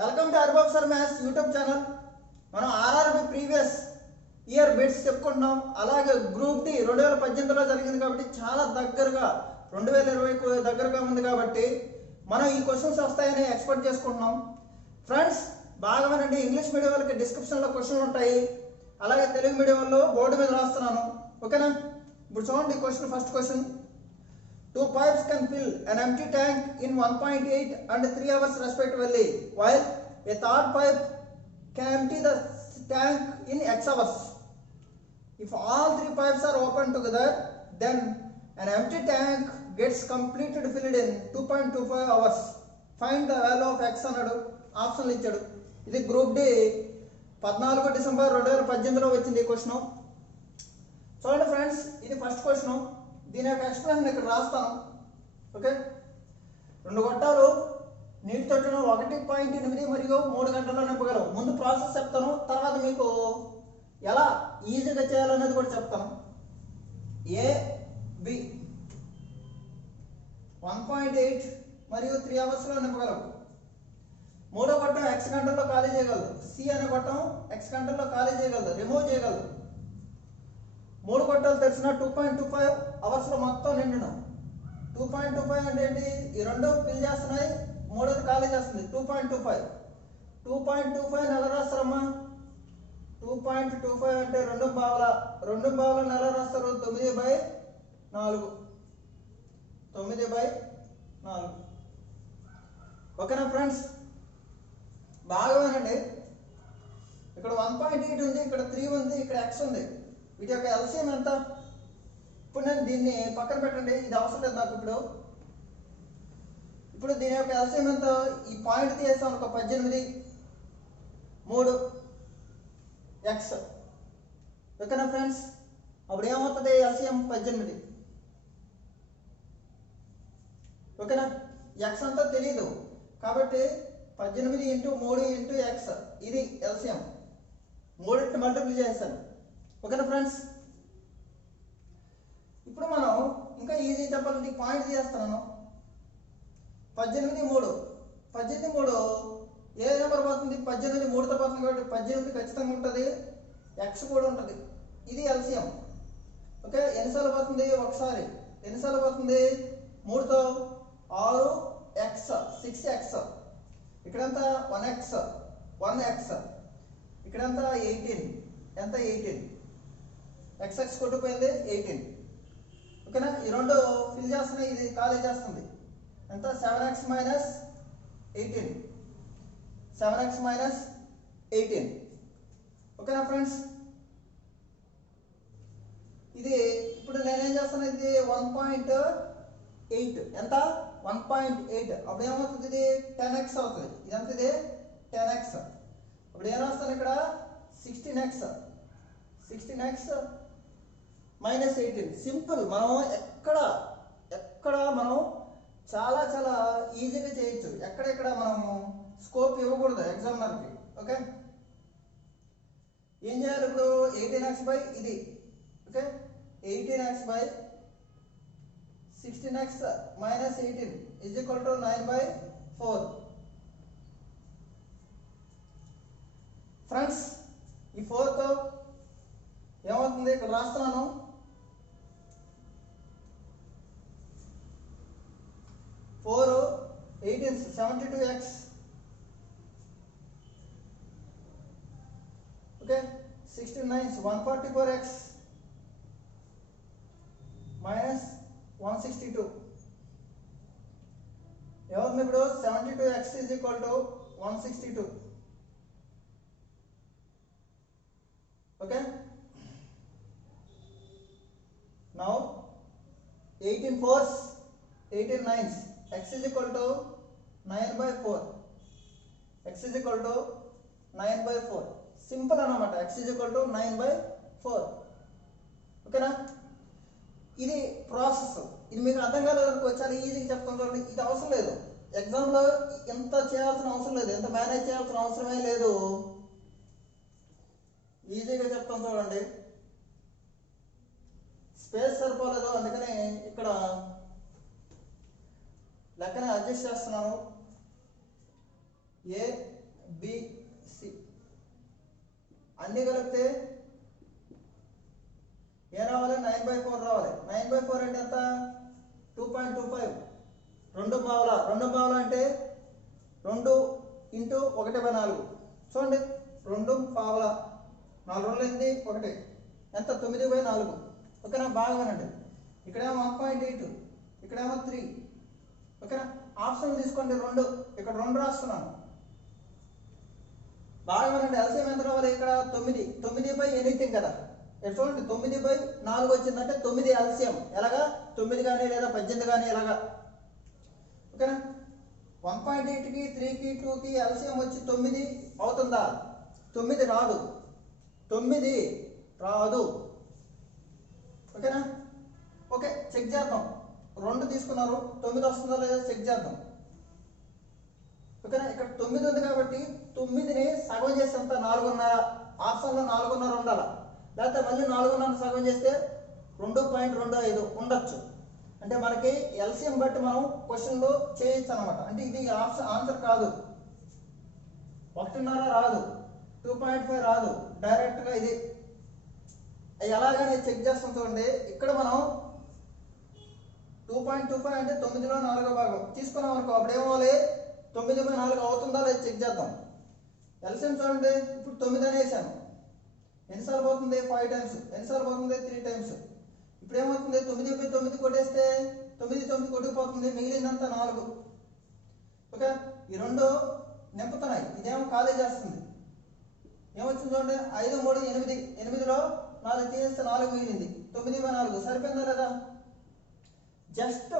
Welcome to Haribabu sir maths YouTube channel. మనం RRB previous year bits చెప్పుకుంటున్నాం. అలాగే group D 2018లో జరిగింది కాబట్టి చాలా దగ్గరగా 2020 దగ్గరగా ఉంది కాబట్టి మనం ఈ క్వశ్చన్స్ వస్తాయని ఎక్స్పెక్ట్ చేసుకుంటున్నాం. ఫ్రెండ్స్ బాగా వినండి. ఇంగ్లీష్ మీడియం వాళ్ళకి డిస్క్రిప్షన్లో క్వశ్చన్లు ఉంటాయి, అలాగే తెలుగు మీడియం వాళ్ళు బోర్డు మీద రాస్తున్నాను. ఓకేనా? ఇప్పుడు చూడండి question. First question, 2 pipes can fill an empty tank in 1.8 and 3 hours respectively, while a third pipe can empty the tank in X hours. If all 3 pipes are opened together, then an empty tank gets completely filled in 2.25 hours. Find the value of X అన్నాడు. ఆప్షన్లు ఇచ్చాడు. ఇది group D 14 December 2018లో వచ్చింది ఈ question. చూడండి friends, ఇది first question. దీని యొక్క ఎక్స్ప్లెనేషన్ ఇక్కడ రాస్తాను. ఓకే, 2 గొట్టాలు నీటి తొట్టును 1.8 మరియు 3 గంటల్లో నింపగలవు. ముందు ప్రాసెస్ చెప్తాను, తర్వాత మీకు ఎలా ఈజీగా చేయాలనేది కూడా చెప్తాను. ఏ బి 1.8 మరియు 3 అవర్స్లో నింపగలవు. మూడో గొట్టం X గంటల్లో ఖాళీ చేయగలదు. సి అనే గొట్టం X గంటల్లో ఖాళీ చేయగలదు, రిమూవ్ చేయగలదు. 3 గొట్టాలు తెరిచిన 2.25 అవర్స్లో మొత్తం నిండును. 2.25 అంటే ఏంటి? ఈ రెండు ఫిల్ చేస్తున్నాయి, మూడోది ఖాళీ చేస్తుంది. 2.25 నెల రాస్తారమ్మా. 2.25 అంటే 2 పావుల నెల రాస్తారు. 9/4. ఓకేనా ఫ్రెండ్స్? బాగా వినండి. ఇక్కడ 1.8 ఉంది, ఇక్కడ 3 ఉంది, ఇక్కడ X ఉంది. వీటి యొక్క ఎల్సిఎం ఎంత? ఇప్పుడు నేను దీన్ని పక్కన పెట్టండి, ఇది అవసరం లేదు నాకు. ఇప్పుడు దీని యొక్క ఎల్సిఎం ఎంత? ఈ పాయింట్ తీసాం అనుకో, 18, 3 X. ఓకేనా ఫ్రెండ్స్? అప్పుడు ఏమవుతుంది? ఎల్సిఎం 18. ఓకేనా? X అంతా తెలియదు కాబట్టి 18 × 3 × X ఇది ఎల్సిఎం. 3 మల్టిప్లై చేశాను. ఓకేనా ఫ్రెండ్స్? ఇప్పుడు మనం ఇంకా ఈజీ చెప్పాలంటే పాయింట్ తీస్తున్నాను. 18, 3 ఏ నెంబర్ పోతుంది? 18 3తో పోతుంది కాబట్టి 18 ఖచ్చితంగా ఉంటుంది, X కూడా ఉంటుంది. ఇది ఎల్సిఎం. ఓకే, ఎన్నిసార్లు పోతుంది? ఒకసారి. ఎన్నిసార్లు పోతుంది? 3తో 6X, 6X. ఇక్కడంతా 1X. ఇక్కడంతా 18. ఎంత? 18. XX కొట్టుకుపోయింది 18. ఓకేనా? ఈ రెండు ఫిల్ చేస్తున్నాయి, ఇది ఖాళీ చేస్తుంది. ఎంత? 7X - 18. 7X - 18. ఓకేనా ఫ్రెండ్స్? ఇది ఇప్పుడు నేనేం చేస్తాను? ఇది 1.8. ఎంత? 1.8. అప్పుడు ఏమవుతుంది? ఇది 10X అవుతుంది. ఇదంతా ఇది 10X. ఇప్పుడు ఏం రాస్తాను ఇక్కడ? 16X - 18. సింపుల్. మనం ఎక్కడ మనం చాలా ఈజీగా చేయొచ్చు. ఎక్కడెక్కడ మనము స్కోప్ ఇవ్వకూడదు ఎగ్జామినర్కి. ఓకే, ఏం చేయాలి ఇప్పుడు? 18X ఇది. Okay, 18X - 16X - 18 = 9/4. ఫ్రెండ్స్, ఈ 4తో ఏమవుతుంది? ఇక్కడ రాస్తున్నాను. 4 18 72X. Okay, 16 9 144X - 162. ఏమవుతుంది ఇప్పుడు? 72X = 162. Okay, now 18 4s 18 9s. X = 9/4. Simple అన్నమాట. X = 9/4. ఓకేనా? ఇది ప్రాసెస్. ఇది మీకు అర్థం కాలేదనుకో, చాలా ఈజీగా చెప్తాను చూడండి. ఇది అవసరం లేదు ఎగ్జామ్లో, ఎంత చేయాల్సిన అవసరం లేదు, ఎంత మేనేజ్ చేయాల్సిన అవసరమే లేదు. ఈజీగా చెప్తాను చూడండి. స్పేస్ సరిపోలేదు, అందుకని ఇక్కడ లెక్కనే అడ్జస్ట్ చేస్తున్నాను. ఏ బిసి అన్ని కలిపితే ఏ రావాలి? 9/4 రావాలి. 9/4 అంటే ఎంత? 2.25. 2 పావలా. 2 పావలా అంటే 2 ఇంటూ 1/4. చూడండి, 2 పావలా, 4 రోజులు అయింది 1 ఎంత? 9/4. ఓకేనా? బాగా వినండి. ఇక్కడేమో 1.8, ఇక్కడేమో 3. ఓకేనా? ఆప్షన్ తీసుకోండి 2, ఇక్కడ 2 రాస్తున్నాను. బాగా వినండి. ఎల్సిఎం ఎంత రావాలి? ఇక్కడ 9. 9/8 కదా. ఇక్కడ చూడండి, 9/4 వచ్చిందంటే 9 ఎల్సిఎం. ఎలాగా? 9 కానీ లేదా 18 కానీ ఎలాగా? ఓకేనా? 1.8కి 3కి 2కి ఎల్సిఎం వచ్చి 9 అవుతుందా? 9 రాదు. 9 రాదు. ఓకేనా? ఓకే, చెక్ చేద్దాం. 2 తీసుకున్నారు, 9 వస్తుందా లేదా చెక్ చేద్దాం. ఓకేనా? ఇక్కడ 9 ఉంది కాబట్టి 9ని సగం చేస్తే అంత 4.5. ఆప్షన్లో 4.5 ఉండాలి. లేకపోతే మళ్ళీ 4.5 సగం చేస్తే 2.25 ఉండొచ్చు. అంటే మనకి ఎల్సిఎం బట్టి మనం క్వశ్చన్లో చేయొచ్చు అనమాట. అంటే ఇది ఆన్సర్ కాదు. 1.5 రాదు, 2.5 రాదు, డైరెక్ట్గా ఇది ఎలాగని చెక్ చేస్తాం. చూడండి, ఇక్కడ మనం 2.25 అంటే 9లో 4వ భాగం తీసుకున్నాం అనుకో, అప్పుడు ఏమవ్వాలి? 9/4 అవుతుందా లేదా చెక్ చేద్దాం. ఎల్సిఎం చూడండి, ఇప్పుడు 9 అనేసాను. ఎన్నిసార్లు పోతుంది? 5 టైమ్స్. ఎన్నిసార్లు పోతుంది? 3 టైమ్స్. ఇప్పుడు ఏమవుతుంది? 9/9 కొట్టేస్తే 9 కొట్టుకుపోతుంది, మిగిలిందంతా 4. ఓకే, ఈ 2 నింపుతున్నాయి, ఇదేమో ఖాళీ చేస్తుంది. ఏమొచ్చింది చూడండి, 5, 3, 8. 8లో 4 తీస్తే 4 మిగిలింది. 9/4 సరిపోయిందా లేదా? జస్ట్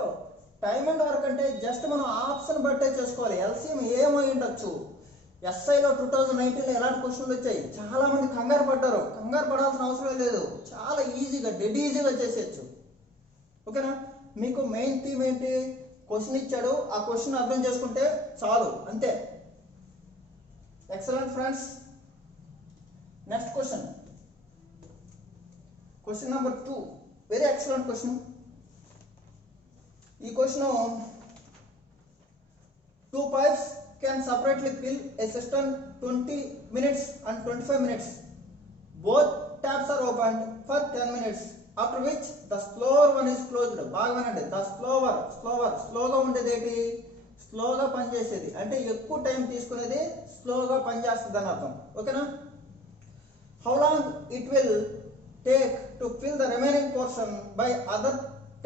టైమ్ అండ్ వర్క్ అంటే జస్ట్ మనం ఆప్షన్ బట్టే చేసుకోవాలి. ఎల్సిఎం ఏమై ఉండొచ్చు. ఎస్ఐలో 2019లో ఎలాంటి క్వశ్చన్లు వచ్చాయి? చాలా మంది కంగారు పడ్డారు. కంగారు పడాల్సిన అవసరం లేదు, చాలా ఈజీగా డెడ్ ఈజీగా చేసేయచ్చు. ఓకేనా? మీకు మెయిన్ థీమ్ ఏంటి? క్వశ్చన్ ఇచ్చాడు, ఆ క్వశ్చన్ అర్థం చేసుకుంటే చాలు, అంతే. Excellent friends. Next question, question number 2. Very excellent question. ఈ question 2 pipes can separately fill a cistern 20 minutes and 25 minutes. Both taps are opened for 10 minutes, after which the slower one is closed. బాగా వినండి. the స్లోగా ఉండేది ఏంటి? స్లోగా పనిచేసేది అంటే ఎక్కువ టైం తీసుకునేది స్లోగా పనిచేస్తుంది అని అర్థం. ఓకేనా? how long it will take to fill the remaining portion by other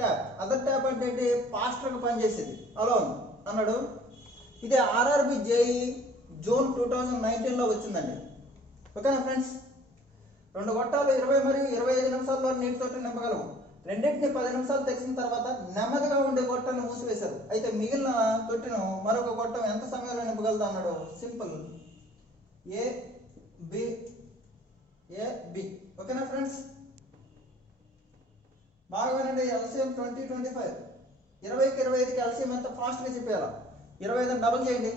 tap. Other tap అంటే ఏంటి? ఫాస్టర్గా పనిచేసేది అలోన్ అన్నాడు. ఇది ఆర్ఆర్బి జేఈ జూన్ 2019లో వచ్చిందండి. ఓకేనా ఫ్రెండ్స్? 2 గొట్టాలు 20 మరియు 25 నిమిషాల్లో నీటి తొట్టి నింపగలవు. రెండింటిని 10 నిమిషాలు తెరిచిన తర్వాత నెమ్మదిగా ఉండే గొట్టాన్ని మూసివేశారు. అయితే మిగిలిన తొట్టిను మరొక గొట్టం ఎంత సమయంలో నింపగలదు అన్నాడు. Simple, A B. ఓకేనా ఫ్రెండ్స్? బాగా వినండి. ఎల్సిఎం 2025. 20కి 25కి ఎల్సిఎం ఎంత ఫాస్ట్గా చెప్పేయాలా? 25 డబుల్ చేయండి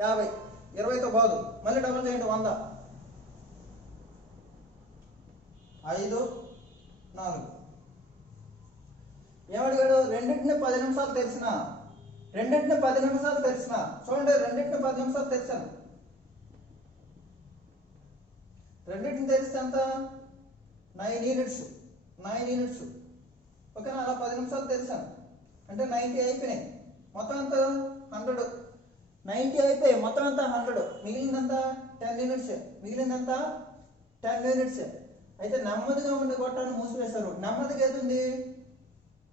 50. 20తో బాదు, మళ్ళీ డబుల్ చేయండి 100. 5, 4. ఏమడిగాడు? రెండింటిని 10 నిమిషాలు తెరిచిన. చూడండి, రెండింటిని 10 నిమిషాలు తెరిచాను. రెండింటిని తెరిస్తే ఎంత? 9 యూనిట్స్. ఓకేనా? అలా 10 నిమిషాలు తెరిచాను అంటే 90 అయిపోయినాయి. మొత్తం ఎంత? 100. 90 అయిపోయి మొత్తం అంతా 100. మిగిలిందంతా 10 యూనిట్స్. అయితే నెమ్మదిగా ఉండే గొట్టాన్ని మూసివేశారు. నెమ్మదిగా ఏదుంది?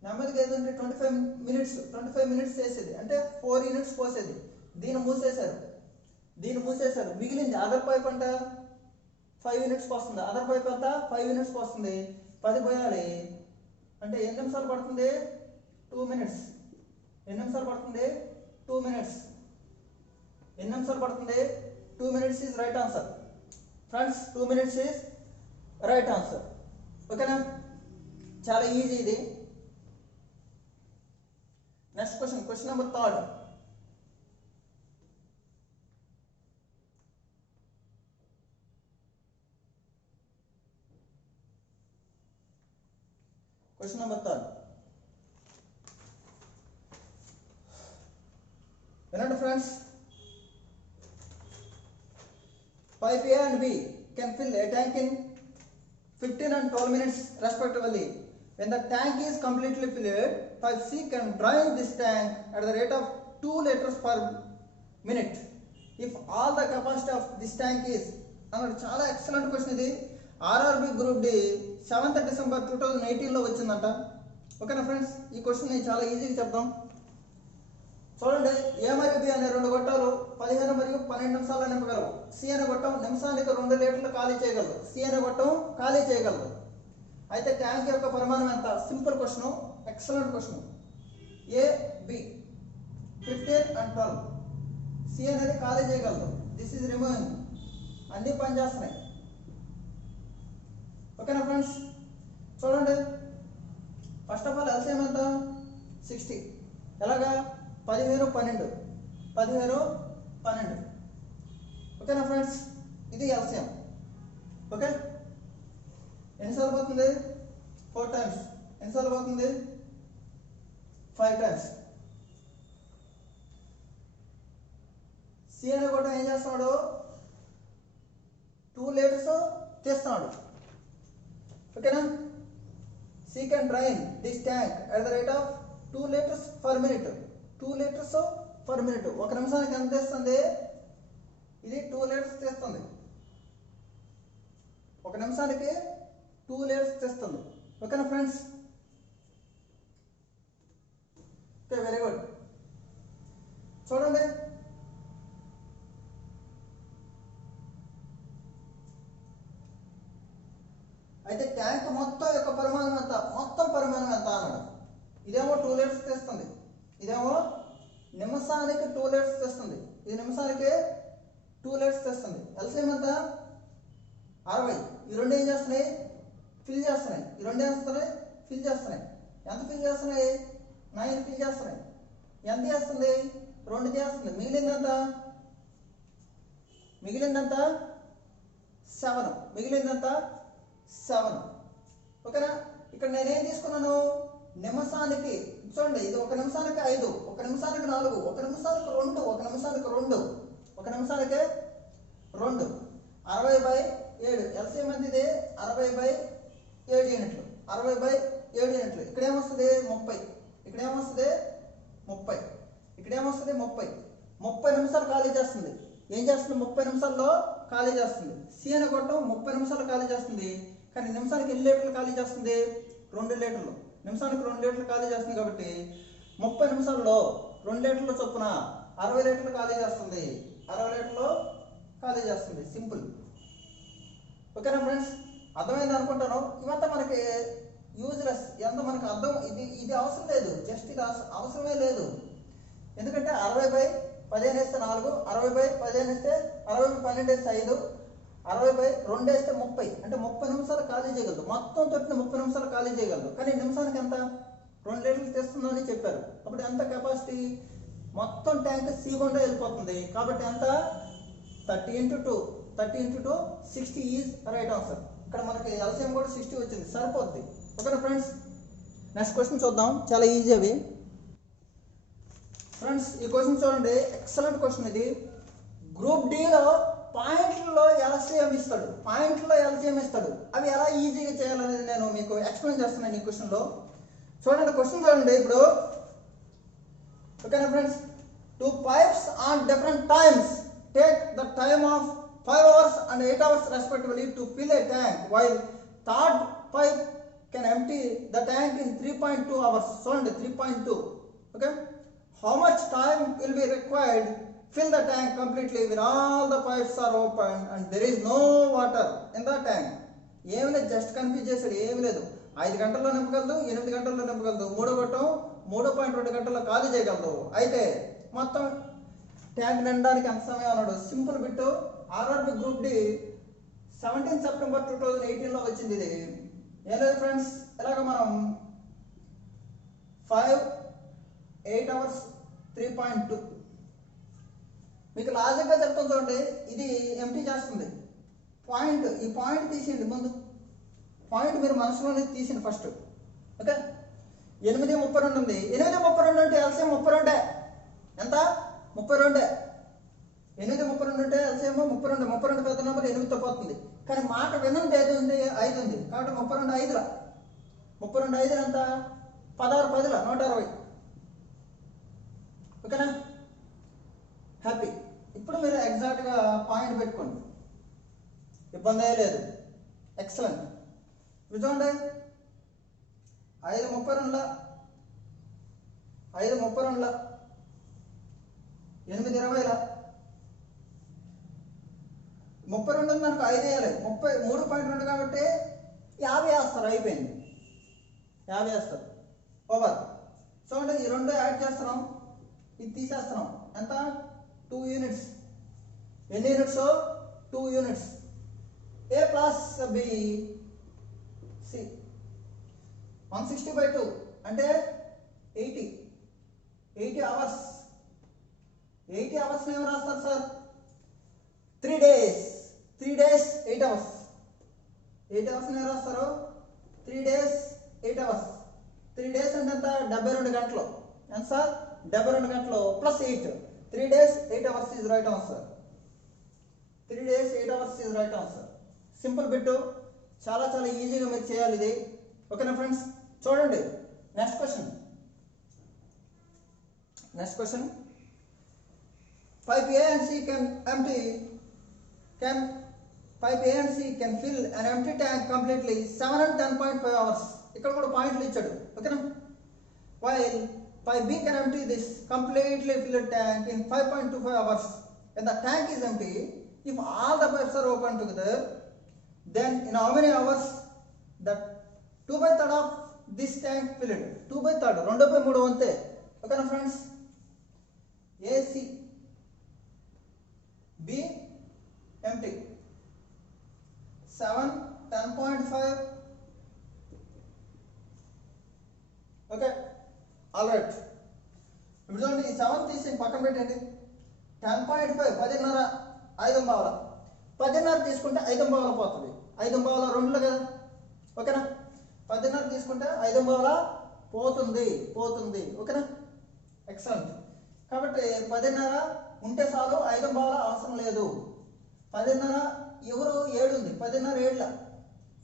25 మినిట్స్ చేసేది అంటే 4 యూనిట్స్ పోసేది. దీన్ని మూసేశారు. మిగిలింది అదర్ పైప్ అంట 5 యూనిట్స్కి వస్తుంది. అదర్ పైప్ అంతా 5 యూనిట్స్కి వస్తుంది. 10 పోయాలి అంటే ఎన్ని నిమిషాలు పడుతుంది? 2 మినిట్స్. ఎన్ని నిమిషాలు పడుతుంది? 2 మినిట్స్. ఎన్ని నిమిషాలు పడుతుంది? 2 minutes is right answer friends. 2 minutes is right answer. ఓకేనా? చాలా ఈజీ ఇది. Next question number 3. Question number 3. వినండి friends. pipe A and B can fill a tank in 15 and 12 minutes respectively. When the tank is completely filled, pipe C can drain this tank at the rate of 2 liters per minute if all the capacity of this tank is అన్నది చాలా excellent question. ఇది RRB group D 7th December 2018లో వచ్చిందంట. ఓకేనా friends, ఈ question చాలా ఈజీగా చెప్దాం. చూడండి, ఏ మరియు బి అనే రెండు గొట్టాలు 15 మరియు 12 నిమిషాల్లో నింపగలవు. సి అనే గొట్టం నిమిషానికి 2 లీటర్లు ఖాళీ చేయగలదు. సి అనే గొట్టం ఖాళీ చేయగలదు. అయితే ట్యాంక్ యొక్క పరిమాణం ఎంత? Simple question, excellent question. A B 15 and 12. C అనేది ఖాళీ చేయగలదు. This is removing. అన్నీ పనిచేస్తున్నాయి. ఓకేనా ఫ్రెండ్స్, చూడండి, ఫస్ట్ ఆఫ్ ఆల్ ఎల్సిఎం ఎంత? 60. ఎలాగా? 15, 12. 15, 12. ఓకేనా ఫ్రెండ్స్, ఇది ఎల్సిఎం. ఓకే, ఎన్నిసార్లు పోతుంది? 4 times. ఎన్నిసార్లు పోతుంది? 5 times. సి అనే కూడా ఏం చేస్తున్నాడు? 2 liters తీస్తున్నాడు. ఓకేనా? C can drain this tank at the rate of 2 liters per minute. 2 liters per minute. ఒక నిమిషానికి ఎంత తీస్తుంది? ఇది 2 liters తీస్తుంది. ఒక నిమిషానికి 2 liters తీస్తుంది. ఓకేనా ఫ్రెండ్స్? Okay, very good. చూడండి, అయితే ట్యాంక్ మొత్తం యొక్క పరిమాణం ఎంత? మొత్తం పరిమాణం ఎంత అన్నాడు. ఇదేమో 2 liters తెస్తుంది, ఇదేమో నిమిషానికి 2 liters తెస్తుంది. ఇది నిమిషానికి 2 liters తెస్తుంది. ఎల్సిఎం ఎంత? 60. ఈ రెండు ఏం చేస్తున్నాయి? ఫిల్ చేస్తున్నాయి. ఈ రెండు ఏం చేస్తున్నాయి? ఫిల్ చేస్తున్నాయి. ఎంత ఫిల్ చేస్తున్నాయి? 9 ఫిల్ చేస్తున్నాయి. ఎంత చేస్తుంది? 2 చేస్తుంది. మిగిలిందంత? మిగిలిందంత 7. మిగిలిందంత 7. ఓకేనా? ఇక్కడ నేనేం తీసుకున్నాను? నిమిషానికి, చూడండి, ఇది ఒక నిమిషానికి 5, ఒక నిమిషానికి 4, ఒక నిమిషానికి 2, ఒక నిమిషానికి 2, ఒక నిమిషానికి 2. 60/7. ఎల్సిఎం ఎంత? ఇది 60/7 యూనిట్లు. 60/7 యూనిట్లు. ఇక్కడేమొస్తుంది? 30. ఇక్కడేమొస్తుంది? 30. ఇక్కడేమొస్తుంది? 30. 30 నిమిషాలు ఖాళీ చేస్తుంది. ఏం చేస్తుంది? 30 నిమిషాల్లో ఖాళీ చేస్తుంది. సి అనే కొట్టం 30 నిమిషాలు ఖాళీ చేస్తుంది. కానీ నిమిషానికి ఎన్ని లీటర్లు ఖాళీ చేస్తుంది? 2 లీటర్లు. నిమిషానికి 2 లీటర్లు ఖాళీ చేస్తుంది. కాబట్టి 30 నిమిషాల్లో 2 లీటర్ల చొప్పున 60 లీటర్లు ఖాళీ చేస్తుంది. 60 లీటర్లు ఖాళీ చేస్తుంది. సింపుల్. ఓకేనా ఫ్రెండ్స్, అర్థమైంది అనుకుంటాను. ఇవంతా మనకి యూజ్లెస్, ఎంత మనకు అర్థం, ఇది అవసరం లేదు. జస్ట్ ఇది అవసరమే లేదు. ఎందుకంటే 60/15 వేస్తే 4, 60/15 వేస్తే 60/12 వేస్తే 5, 60/2 వేస్తే 30. అంటే 30 నిమిషాలు ఖాళీ చేయగలదు. మొత్తం తొట్టిన 30 నిమిషాలు ఖాళీ చేయగలదు. కానీ నిమిషానికి ఎంత? 2 లీటర్లు తెస్తుందని చెప్పారు. అప్పుడు ఎంత కెపాసిటీ? మొత్తం ట్యాంక్ సి గుండా వెళ్ళిపోతుంది. కాబట్టి ఎంత? 30 × 2. 30 × 2 60 ఈజ్ రైట్ ఆన్సర్. ఇక్కడ మనకి ఎల్సిఎం కూడా 60 వచ్చింది, సరిపోద్ది. ఓకేనా ఫ్రెండ్స్, నెక్స్ట్ క్వశ్చన్ చూద్దాం. చాలా ఈజీ అవి ఫ్రెండ్స్. ఈ క్వశ్చన్ చూడండి, ఎక్సలెంట్ క్వశ్చన్. ఇది గ్రూప్ డిలో పాయింట్లలో ఎల్సిఎం ఇస్తాడు. పాయింట్లో ఎల్సిఎం ఇస్తాడు. అవి ఎలా ఈజీగా చేయాలనేది నేను మీకు ఎక్స్ప్లెయిన్ చేస్తున్నాను ఈ క్వశ్చన్లో. చూడండి, క్వశ్చన్ చూడండి ఇప్పుడు. ఓకేనా friends, 2 pipes on different times take the time of 5 hours and 8 hours respectively to fill a tank, while third pipe can empty the tank in 3.2 hours. చూడండి, 3.2. okay, how much time will be required fill the tank completely when all the pipes are open and there is no water in the tank? ఏమి లేదు, just confuse చేశాడు. ఏమి లేదు, 5 గంటల్లో నింపగలదు, 8 గంటల్లో నింపగలదు, 3 గంటం 3.2 గంటల్లో ఖాళీ చేయగలదు. అయితే మొత్తం ట్యాంక్ నిండడానికి ఎంత సమయం అన్నాడు. Simple bit. RRB group D 17 September 2018లో వచ్చింది. ఇది ఏం లేదు ఫ్రెండ్స్, ఇలాగ మనం 5, 8 hours 3.2. మీకు లాజిక్గా చెప్తాను చూడండి. ఇది ఎంటీ చేస్తుంది. పాయింట్, ఈ పాయింట్ తీసేయండి ముందు. పాయింట్ మీరు మనసులోనే తీసింది ఫస్ట్. ఓకే, 8:32 ఉంది. 8:32 అంటే ఎల్సిఎం 32. ఎంత? 32. 8:32 అంటే ఎల్సిఎం 32. 32 పెద్ద నెంబర్ 8తో పోతుంది. కానీ మాట వినంది ఏది ఉంది? 5 ఉంది. కాబట్టి 32 5ల 32 5 ఎంత? 16 10ల 160. ఓకేనా? హ్యాపీ. ఇప్పుడు మీరు ఎగ్జాక్ట్గా పాయింట్ పెట్టుకోండి, ఇబ్బంది లేదు. ఎక్సలెంట్. ఇప్పుడు చూడండి, 5 32ల 5 32ల 8 20ల 32 ఉంది మనకు 5 వేయాలి. 33.2 కాబట్టి 50 వేస్తారు. అయిపోయింది, 50 వేస్తారు. ఓవర్. చూడండి, ఈ 2 యాడ్ చేస్తున్నాం, ఇది తీసేస్తున్నాం. ఎంత? 2 యూనిట్స్. ఎన్ని units? 2 units. A plus B C 160/2 అంటే 80 అవర్స్. 80 అవర్స్ ఏమి రాస్తారు సార్? 3 days 8 hours. 8 అవర్స్ ఏమి రాస్తారు? 3 days 8 అవర్స్. 3 days అంటే ఎంత? 72 గంటలు. ఎంత సార్? 72 గంటలు ప్లస్ 8. 3 days 8 hours is right answer. 3 days 8 hours is right answer. Simple bit, చాలా చాలా ఈజీగా మీరు చేయాలి ఇది. ఓకేనా ఫ్రెండ్స్? చూడండి next question. 5 A and C can fill an empty tank completely 7 and 10.5 hours. ఇక్కడ కూడా పాయింట్లు ఇచ్చాడు. ఓకేనా? While 5B can empty this completely filled tank in 5.25 hours. When the tank is empty, if all the pipes are open together, then in how many hours that 2/3 of this tank filled? 2/3 2/3 అంతే. ఓకేనా friends? AC B empty 7 10.5. Okay, all right. ఇప్పుడు చూడండి, ఈ 7 తీసి పక్కన పెట్టండి. 10.5 10:30 5:15. 10:30 తీసుకుంటే 5:15 పోతుంది. 5:15 2 కదా. ఓకేనా? 10:30 తీసుకుంటే 5:15 పోతుంది. ఓకేనా? ఎక్సలెంట్. కాబట్టి 10:30 ఉంటే చాలు, 5:15 అవసరం లేదు. 10:30 ఎవరు 7 ఉంది. 10:30 7ల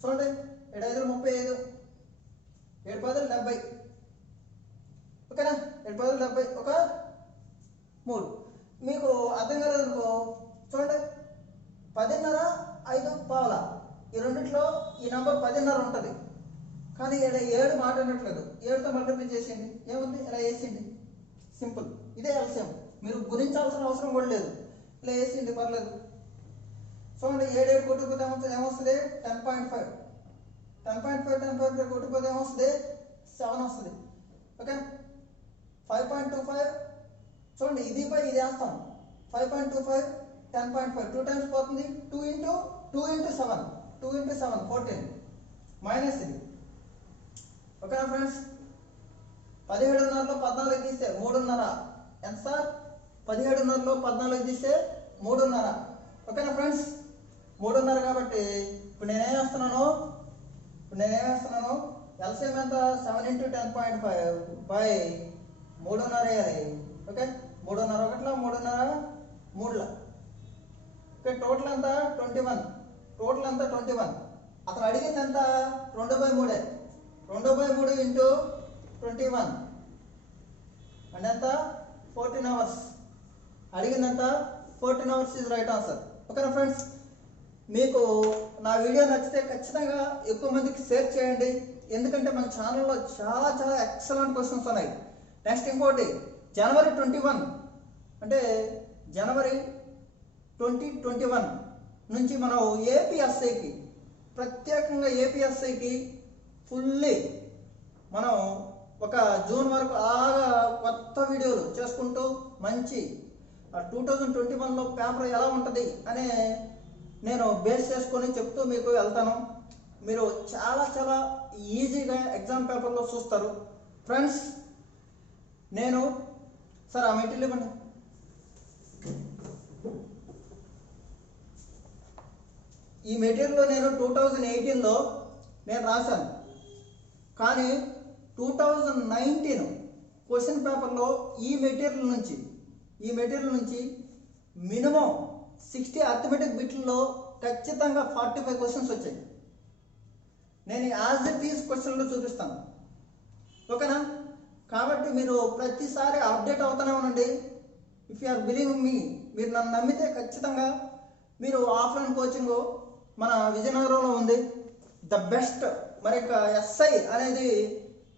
చూడండి, 7 5 35, 7 10 70. ఓకేనా? 7 10 70 ఒక 3. మీకు అర్థం కాలేదనుకో, చూడండి 10:30 5:15 ఈ రెండిట్లో ఈ నెంబర్ 10:30 ఉంటుంది. కానీ ఇక్కడ 7 మాట్లాడట్లేదు. 7తో మల్టిప్లై చేసేయండి, ఏముంది? ఇలా వేసేయండి. సింపుల్. ఇదే ఎల్సిఎం. మీరు గురించాల్సిన అవసరం కూడా లేదు, ఇలా వేసేయండి, పర్లేదు. చూడండి, 7 7 కొట్టుకుపోతే ఏమొస్తుంది? 10.5. 10.5 కొట్టుకుపోతే ఏమొస్తుంది? 7 వస్తుంది. ఓకే. 5.25 చూడండి, ఇది ఇది వేస్తాం. 5.25 10.5 2 టైమ్స్ పోతుంది. 2 into 7 14 మైనస్ ఇది. ఓకేనా ఫ్రెండ్స్? 17:30లో 14 తీస్తే 3:30 ఎంత సార్? 17:30లో 14 తీస్తే 3:30. ఓకేనా ఫ్రెండ్స్? 3:30 కాబట్టి ఇప్పుడు నేనేం వేస్తున్నాను ఎల్సిఎం ఎంత? 7 into 10.5 బై 3:30 వేయాలి. ఓకే, 3:30 ఒకట్ల 3:30 3ల. ఓకే, టోటల్ ఎంత? 21. అతను అడిగింది ఎంత? 2/3. 2/3 ఇంటూ 21 అంటే ఎంత? 14 అవర్స్. అడిగింది ఎంత? 14 అవర్స్ ఈజ్ రైట్ ఆన్సర్. ఓకేనా ఫ్రెండ్స్? మీకు నా వీడియో నచ్చితే ఖచ్చితంగా ఎక్కువ మందికి షేర్ చేయండి, ఎందుకంటే మన ఛానల్లో చాలా చాలా ఎక్సలెంట్ క్వశ్చన్స్ ఉన్నాయి. నెక్స్ట్ ఇంకోటి, జనవరి 21 అంటే జనవరి 2021 నుంచి మనం ఏపీఎస్ఐకి ప్రత్యేకంగా ఫుల్లీ మనం ఒక జూన్ వరకు అలాగా కొత్త వీడియోలు చేసుకుంటూ మంచి 2021లో పేపర్ ఎలా ఉంటుంది అనే నేను బేస్ చేసుకొని చెప్తూ మీకు వెళ్తాను. మీరు చాలా చాలా ఈజీగా ఎగ్జామ్ పేపర్లో చూస్తారు ఫ్రెండ్స్. నేను సార్ ఆ మెటీరియల్ ఇవ్వండి. ఈ మెటీరియల్లో నేను 2018లో నేను రాశాను, కానీ 2019 క్వశ్చన్ పేపర్లో ఈ మెటీరియల్ నుంచి మినిమం 60 అర్థమెటిక్ బిట్లలో ఖచ్చితంగా 45 క్వశ్చన్స్ వచ్చాయి. నేను యాజ్ ఇట్ ఈజ్ క్వశ్చన్లో చూపిస్తాను, ఓకేనా? కాబట్టి మీరు ప్రతిసారి అప్డేట్ అవుతూనే ఉండండి. ఇఫ్ యు ఆర్ బిలీవింగ్ మీ, మీరు నన్ను నమ్మితే ఖచ్చితంగా మీరు ఆఫ్లైన్ కోచింగ్ మన విజయనగరంలో ఉంది, ద బెస్ట్. మరి ఎస్ఐ అనేది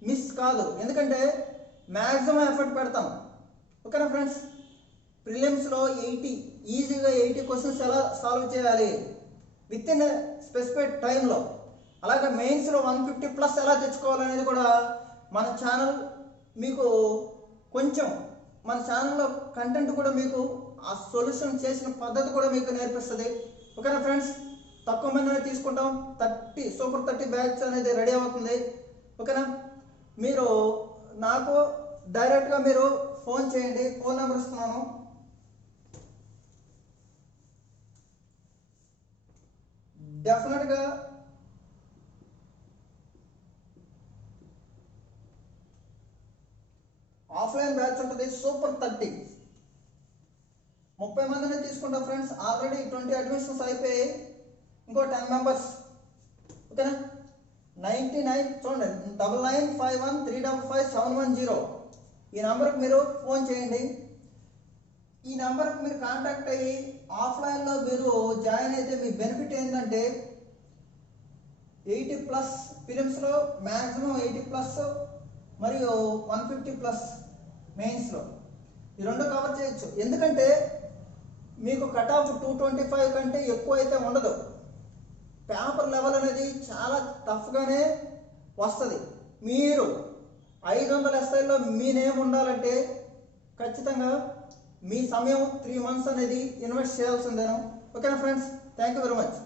మిస్ కాదు, ఎందుకంటే మ్యాక్సిమం ఎఫర్ట్ పెడతాం, ఓకేనా ఫ్రెండ్స్? ప్రిలిమ్స్లో 80 ఈజీగా 80 క్వశ్చన్స్ ఎలా సాల్వ్ చేయాలి విత్ ఇన్ స్పెసిఫిక్ టైంలో, అలాగే మెయిన్స్లో 150+ ఎలా తెచ్చుకోవాలనేది కూడా మన ఛానల్ మీకు కొంచెం, మన ఛానల్లో కంటెంట్ కూడా మీకు ఆ సొల్యూషన్ చేసిన పద్ధతి కూడా మీకు నేర్పిస్తుంది, ఓకేనా ఫ్రెండ్స్? తక్కువ మందిని తీసుకుంటాం, 30 సూపర్ 30 బ్యాచ్ అనేది రెడీ అవుతుంది, ఓకేనా? మీరు నాకు డైరెక్ట్గా మీరు ఫోన్ చేయండి, ఫోన్ నెంబర్ ఇస్తున్నాను. డెఫినెట్గా ఆఫ్లైన్ బ్యాచ్ ఉంటుంది, సూపర్ 30 30 మందిని తీసుకుంటాం ఫ్రెండ్స్. ఆల్రెడీ 20 అడ్మిషన్స్ అయిపోయాయి, ఇంకో 10 మెంబర్స్, ఓకేనా? 99 చూడండి, 9951355710 ఈ నెంబర్కి మీరు ఫోన్ చేయండి. ఈ నెంబర్కి మీరు కాంటాక్ట్ అయ్యి ఆఫ్లైన్లో మీరు జాయిన్ అయితే మీ బెనిఫిట్ ఏంటంటే 80+ ఫిలిమ్స్లో మ్యాక్సిమం 80+ మరియు 150+ మెయిన్స్లో ఈ రెండు కవర్ చేయొచ్చు. ఎందుకంటే మీకు కట్ ఆఫ్ 225 కంటే ఎక్కువ అయితే ఉండదు. పేపర్ లెవెల్ అనేది చాలా టఫ్గానే వస్తుంది. మీరు 500 ఎస్ఐల్లో మీ నేమ్ ఉండాలంటే ఖచ్చితంగా మీ సమయం 3 months అనేది ఇన్వెస్ట్ చేయాల్సిందేను, ఓకేనా friends? Thank you very much.